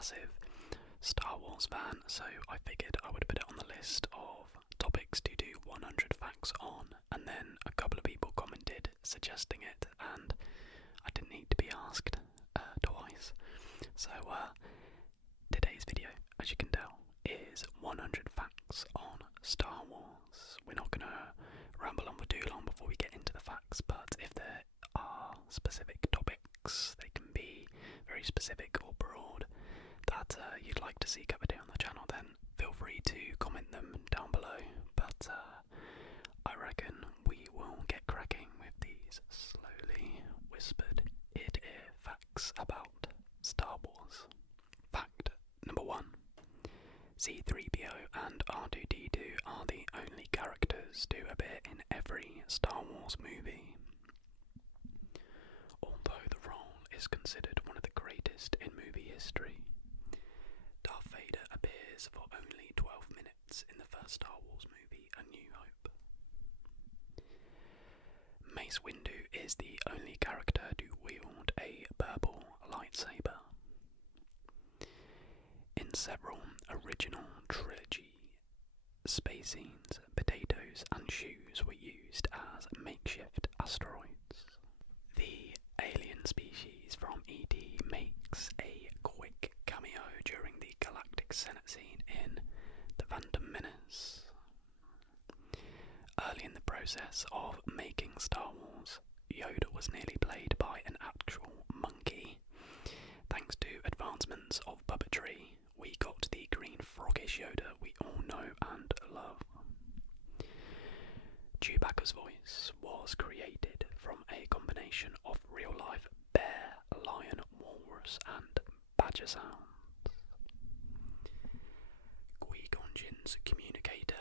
massive Star Wars fan, so I figured I would put it on the list of topics to do 100 facts on, and then a couple of people commented suggesting it, and I didn't need to be asked twice. So today's video, as you can tell, is 100 facts on Star Wars. We're not going to ramble on for too long before we get into the facts, but if there are specific topics, they can be very specific or broad, that you'd like to see covered here on the channel, then feel free to comment them down below. But I reckon we will get cracking with these slowly whispered ear-to-ear facts about Star Wars. Fact number 1. C-3PO and R2-D2 are the only characters to appear in every Star Wars movie. Although the role is considered one of the greatest in movie history, Darth Vader appears for only 12 minutes in the first Star Wars movie, A New Hope. Mace Windu is the only character to wield a purple lightsaber. In several original Trilogy space scenes, potatoes and shoes were used as makeshift asteroids. The alien species from E.T. makes a quick cameo during the Galactic Senate scene in The Phantom Menace. Early in the process of making Star Wars, Yoda was nearly played by an actual monkey. Thanks to advancements of puppetry, we got the green froggish Yoda we all know and love. Chewbacca's voice was created from a combination of real-life bear, lion, walrus and badger sounds. Qui-Gon Jinn's communicator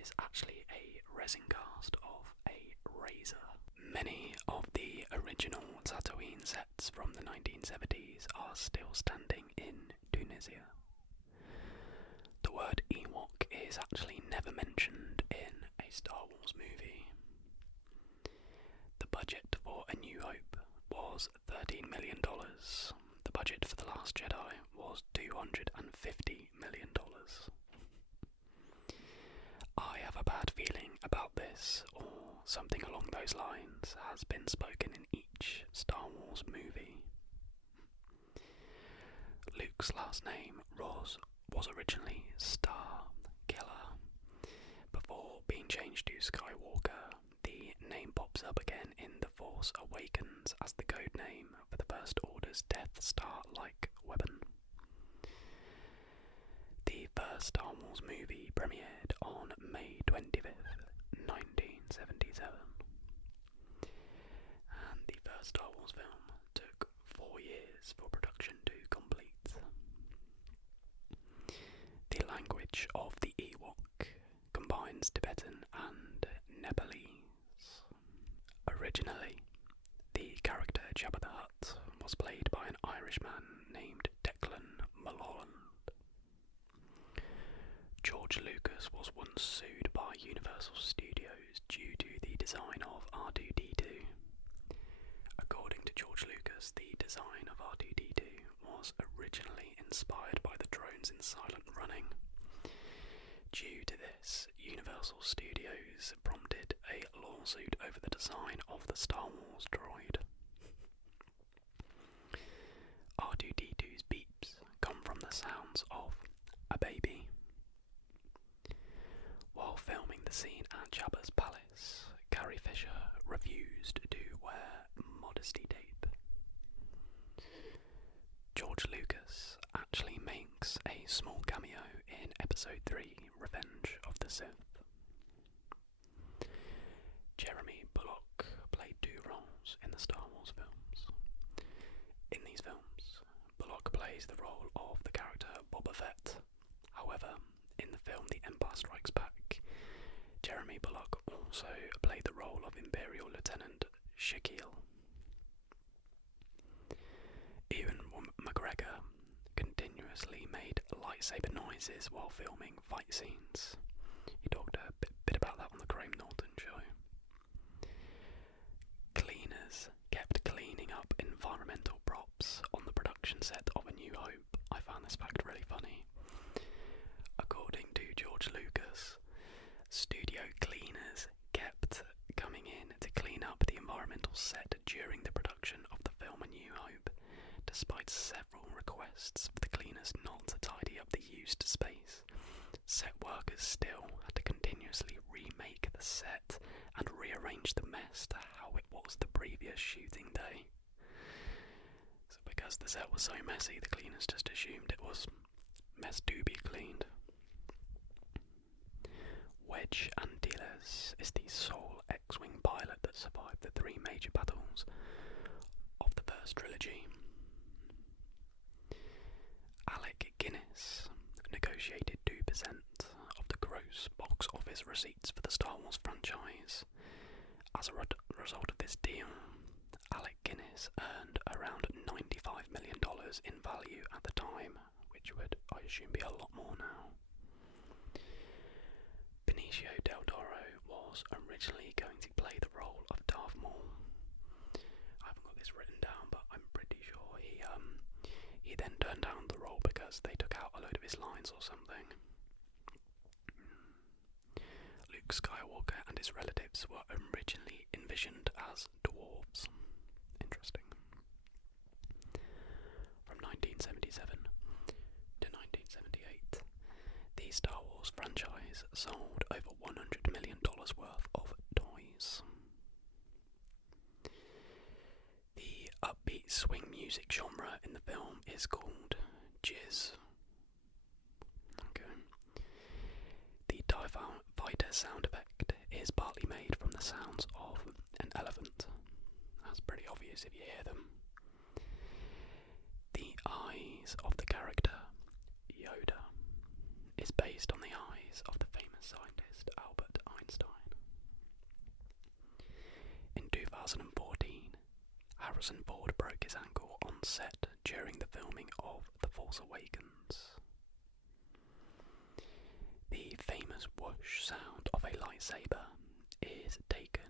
is actually a resin cast of a razor. Many of the original Tatooine sets from the 1970s are still standing in Tunisia. The word Ewok is actually never mentioned in a Star Wars movie. The budget for A New Hope was $13 million. The budget for The Last Jedi was $250 million. I have a bad feeling about this, or something along those lines has been spoken in each Star Wars movie. Luke's last name, Roz, was originally Star Killer. Before being changed to Skywalker, the name pops up again in The Force Awakens as the code name for the First Order's Death Star-like weapon. The first Star Wars movie premiered on May 25th, 1977. And the first Star Wars film took 4 years for production to complete. The language of the Ewok combines Tibetan and Nepalese. Originally, the character Jabba the Hutt was played by an Irishman named Declan Mulholland. George Lucas was once sued by Universal Studios due to the design of R2-D2. According to George Lucas, the design of R2-D2 was originally inspired by the drones in Silent Running. Due to this, Universal Studios prompted a lawsuit over the design of the Star Wars droid. R2-D2's beeps come from the sounds of a baby. While filming the scene at Jabba's palace, Carrie Fisher refused to wear modesty tape. George Lucas actually makes a small cameo in Episode 3, Revenge of the Sith. Jeremy Bulloch played 2 roles in the Star Wars films. In these films, Bulloch plays the role of the character Boba Fett. However, in the film The Empire Strikes Back, Jeremy Bulloch also played the role of Imperial Lieutenant Shaquille. Ewan McGregor continuously made lightsaber noises while filming fight scenes. He talked a bit about that on the Graham Norton show. Cleaners kept cleaning up environmental props on the production set of A New Hope. I found this fact really funny. According to George Lucas, studio cleaners kept coming in to clean up the environmental set during the production of the film A New Hope, despite several requests for the cleaners not to tidy up the used space. Set workers still had to continuously remake the set and rearrange the mess to how it was the previous shooting day. So because the set was so messy, the cleaners just assumed it was mess to be cleaned. Wedge Antilles is the sole X-Wing pilot that survived the 3 major battles of the first trilogy. Alec Guinness negotiated 2% of the gross box office receipts for the Star Wars franchise. As a result of this deal, Alec Guinness earned around $95 million in value at the time, which would, I assume, be a lot more now. Benicio del Toro was originally going to play the role of Darth Maul. I haven't got this written down, but I'm pretty sure he then turned down the role because they took out a load of his lines or something. Luke Skywalker and his relatives were originally envisioned as dwarves. Interesting. From 1977 to 1978, the Star Wars franchise sold over $100 million worth of toys. The upbeat swing music genre in the film is called jizz. Okay. The TIE Fighter sound effect is partly made from the sounds of an elephant. That's pretty obvious if you hear them. The eyes of the character, Yoda, is based on the eyes of the famous scientist Albert Einstein. In 2014, Harrison Ford broke his ankle on set during the filming of The Force Awakens. The famous whoosh sound of a lightsaber is taken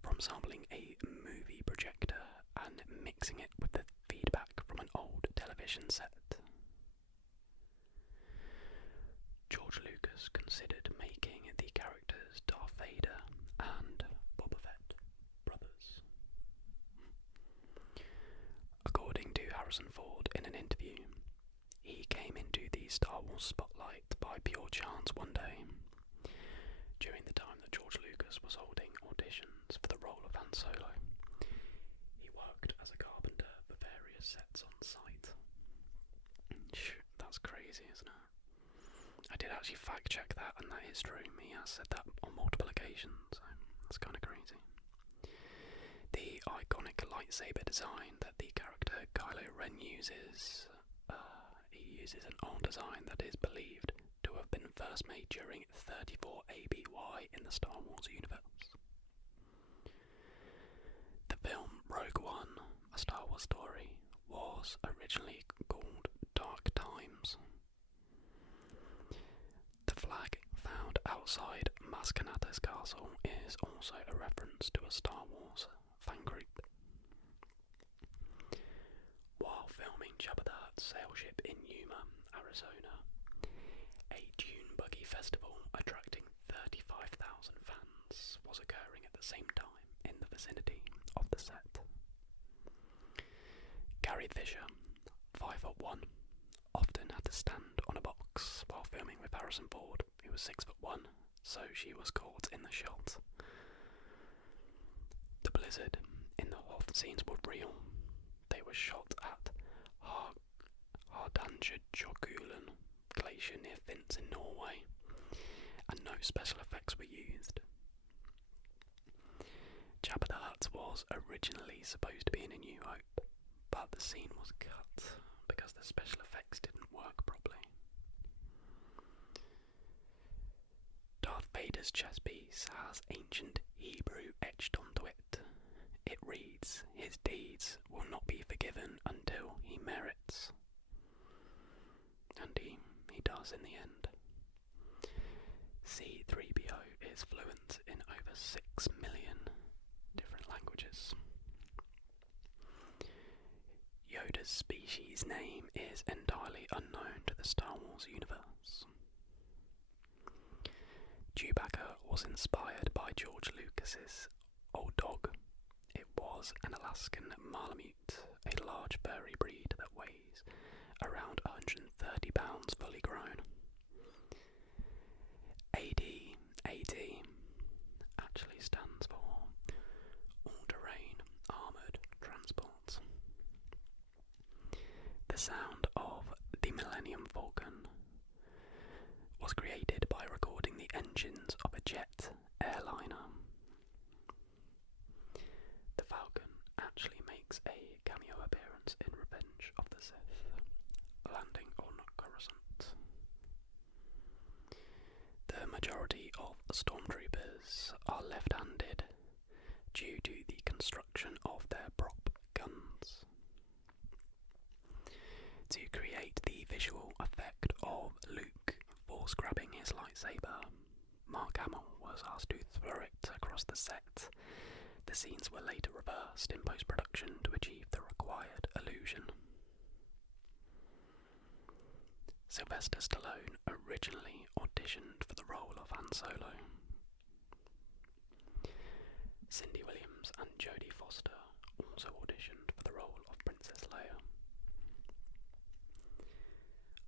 from sampling a movie projector and mixing it with the feedback from an old television set. George Lucas considered making the characters Darth Vader and Boba Fett brothers. According to Harrison Ford in an interview, he came into the Star Wars spotlight by pure chance one day, during the time that George Lucas was holding auditions for the role of Han Solo. He worked as a carpenter for various sets on site. That's crazy, isn't it? I did actually fact check that, and that is true. He has said that on multiple occasions, so that's kind of crazy. The iconic lightsaber design that the character Kylo Ren uses, he uses an old design that is believed to have been first made during 34 ABY in the Star Wars universe. The film Rogue One, A Star Wars Story, was originally called Dark Times. The flag found outside Maz Kanata's castle is also a reference to a Star Wars fan group. While filming Jabba the Hutt's sailship in Yuma, Arizona, a dune buggy festival attracting 35,000 fans was occurring at the same time in the vicinity of the set. Carrie Fisher, 5'1", often had to stand on a box while filming with Harrison Ford, who was 6'1", so she was caught in the shot. The blizzard in the Hoth scenes were real. They were shot at Hardangerfjorden glacier near Finns in Norway, and no special effects were used. Jabba the Hutt was originally supposed to be in A New Hope, but the scene was cut because the special effects didn't work properly. Darth Vader's chest piece has ancient Hebrew etched onto it. It reads, "His deeds will not be forgiven until he merits." And he does in the end. C-3PO is fluent in over 6 million different languages. Yoda's species name is entirely unknown to the Star Wars universe. Chewbacca was inspired by George Lucas's Old Dog. It was an Alaskan Malamute, a large furry breed that weighs around 130 pounds fully grown. AD actually stands for All-Terrain Armoured Transport. The sound of the Millennium Falcon was created by recording the engines of a jet airliner. The Falcon actually makes a cameo appearance in Revenge of the Sith, landing on Coruscant. The majority of stormtroopers are left-handed due to the construction of their prop guns. To create the visual effect of Luke force grabbing his lightsaber, Mark Hamill was asked to throw it across the set. The scenes were later reversed in post-production to achieve the required illusion. Sylvester Stallone originally auditioned for the role of Han Solo. Cindy Williams and Jodie Foster also auditioned for the role of Princess Leia.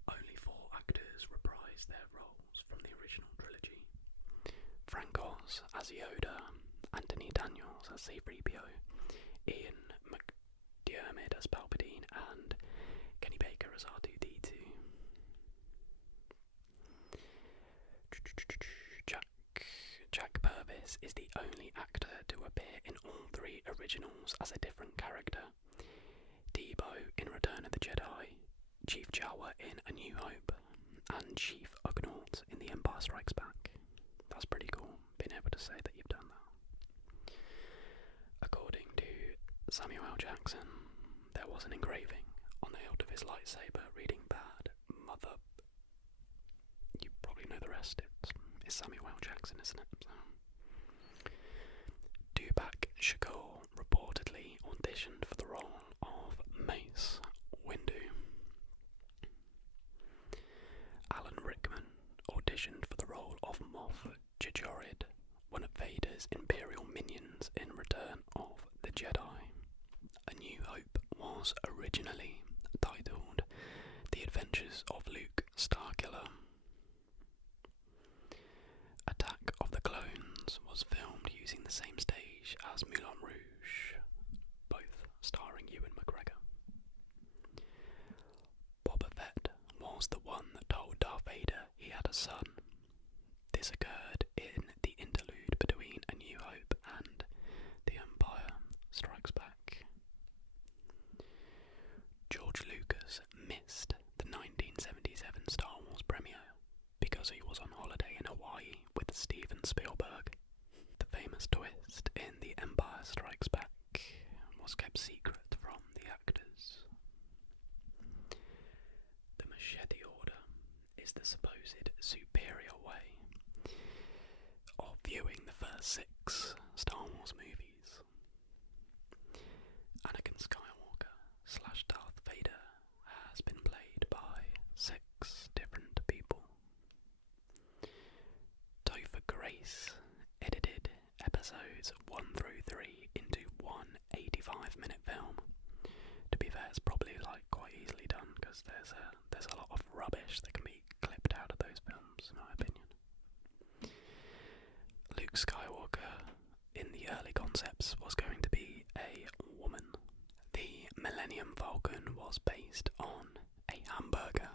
Only 4 actors reprised their roles from the original trilogy. Frank Oz as Yoda, Anthony Daniels as C-3PO, Ian McDiarmid as Palpatine, and Kenny Baker as R2-D2. Jack Purvis is the only actor to appear in all 3 originals as a different character. Debo in Return of the Jedi, Chief Jawa in A New Hope, and Chief Ugnaught in The Empire Strikes Back. That's pretty cool, being able to say that you've done that. According to Samuel L. Jackson, there was an engraving on the hilt of his lightsaber reading "Bad Mother." You probably know the rest. It's Samuel L. Jackson, isn't it? Tupac Shakur reportedly auditioned for the role of Mace Windu. Alan Rickman auditioned for the role of Moff Gideon, one of Vader's Imperial minions in Return of the Jedi. A New Hope was originally titled The Adventures of Luke Starkiller. Attack of the Clones was filmed using the same stage as Moulin Rouge, both starring Ewan McGregor. Boba Fett was the one that told Darth Vader he had a son. This occurred in the interlude between A New Hope and The Empire Strikes Back. George Lucas missed the 1977 Star Wars premiere because he was on holiday in Hawaii with Steven Spielberg. The famous twist in The Empire Strikes Back was kept secret from the actors. The machete order is the supposed superior way of viewing the first 6 Star Wars movies. Anakin Skywalker / Darth Vader has been played by 6 different people. Topher Grace edited episodes 1 through 3 into one 85-minute film. To be fair, it's probably quite easily done because there's a lot of rubbish that can be clipped out of those films, in my opinion. Luke Skywalker in the early concepts was going to be a woman. The Millennium Falcon was based on a hamburger.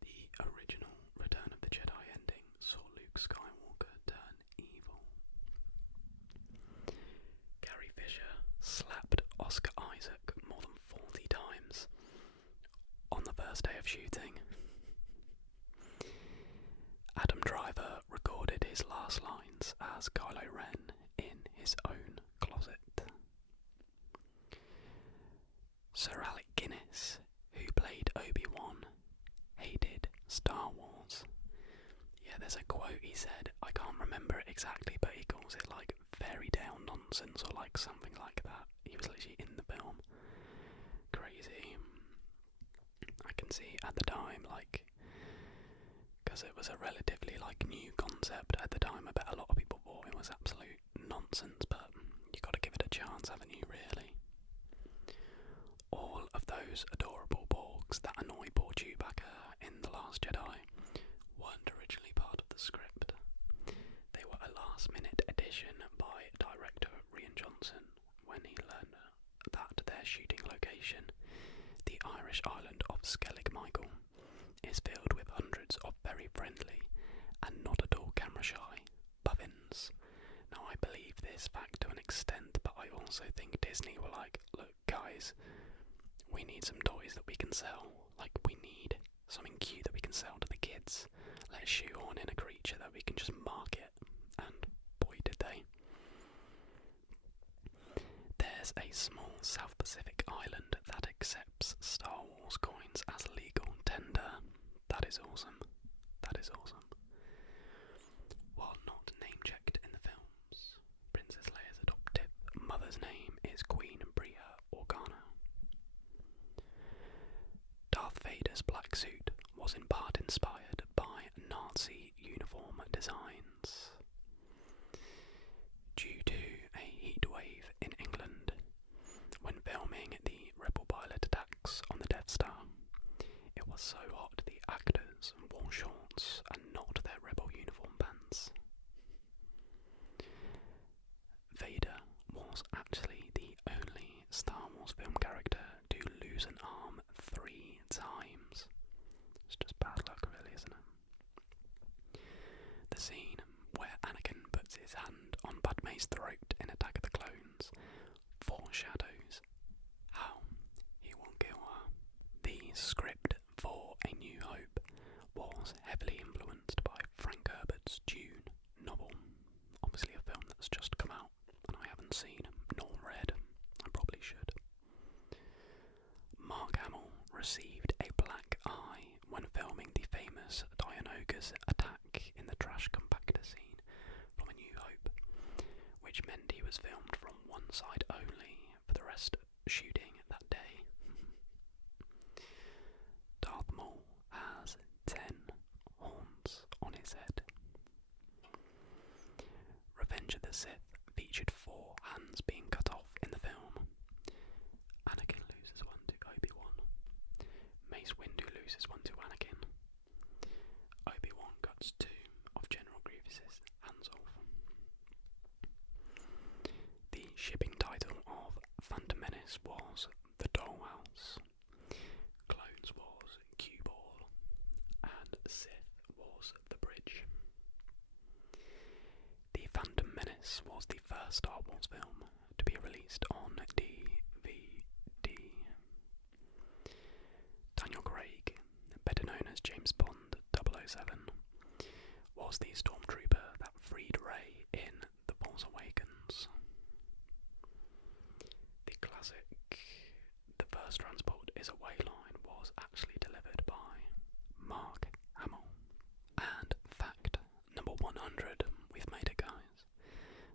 The original Return of the Jedi ending saw Luke Skywalker turn evil. Carrie Fisher slapped Oscar Isaac more than 40 times on the first day of shooting. Adam Driver recorded his last lines as Kylo Ren in his own closet. Sir Alec Guinness, who played Obi-Wan, hated Star Wars. Yeah, there's a quote he said, I can't remember it exactly, but he calls it fairy tale nonsense or something like that. He was literally in the film. Crazy. I can see at the time, like, because it was a relatively, like, new concept at the time, I bet a lot of people thought it was absolute nonsense, but you got to give it a chance, haven't you, really? All of those adorable Borgs that annoy poor Chewbacca in The Last Jedi weren't originally part of the script. They were a last-minute addition by director Rian Johnson when he learned that their shooting location, the Irish island of Skellig Michael, is filled with hundreds of very friendly and not at all camera-shy puffins. Now, I believe this fact to an extent, but I also think Disney were like, look guys, we need some toys that we can sell. Like, we need something cute that we can sell to the kids. Let's shoehorn in a creature that we can just market. And boy did they. There's a small South Pacific island that accepts Star Wars coins as legal tender. That is awesome. That is awesome. While not name-checked in the films, Princess Leia's adoptive mother's name is Queen Bria Organa. Darth Vader's black suit was in part inspired by Nazi uniform designs. Due to a heatwave in England, when filming the rebel pilot attacks on the Death Star, it was so hot the actors wore shorts and not their rebel uniform pants. Vader was actually the only Star Wars film character to lose an arm 3 times. It's just bad luck, really, isn't it? The scene where Anakin puts his hand on Padme's throat in Attack of the Clones foreshadows how he will kill her. The script for A New Hope was heavily influenced by Frank Herbert's Dune novel. Obviously a film that's just come out and I haven't seen nor read. I probably should. Mark Hamill received a black eye when filming the famous Dianoga's attack in the trash compactor scene from A New Hope, which meant he was filmed from one side only for the rest shooting that day. Darth Maul has 10 horns on his head. Revenge of the Sith featured 4 hands being cut off in the film. Anakin loses one to Obi-Wan. Mace Windu loses one to Anakin. Obi-Wan cuts 2 of General Grievous's hands off. The shipping title of Phantom Menace was The Dollhouse, Clones was Cue Ball, and Sith was The Bridge. The Phantom Menace was the first Star Wars film to be released on DVD. Daniel Craig, better known as James Bond 007, was the stormtrooper that freed Rey in The Force Awakens. The classic The First Transport is a Way line was actually delivered by Mark Hamill. And fact number 100, we've made it, guys.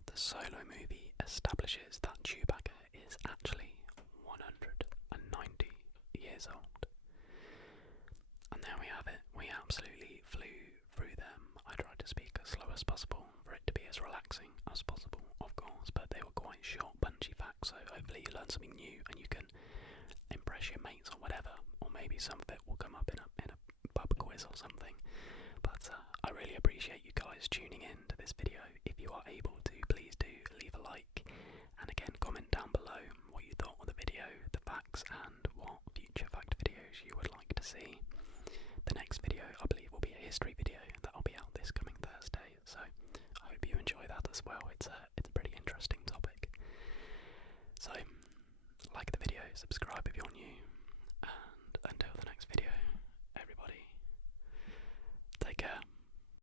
The Solo movie establishes that Chewbacca is actually 190 years old. And there we have it. We absolutely flew through them. I tried to speak as slow as possible for it to be as relaxing as possible, of course, but they were quite short, punchy facts, so hopefully you learn something new and you can impress your mates or whatever, or maybe some of it will come up in a pub quiz or something. But I really appreciate you guys tuning in to this video. If you are able to, please do leave a like, and again comment down below what you thought of the video, the facts, and what future fact videos you would like to see. The next video I believe will be a history video that will be out this coming Thursday, so I hope you enjoy that as well. It's a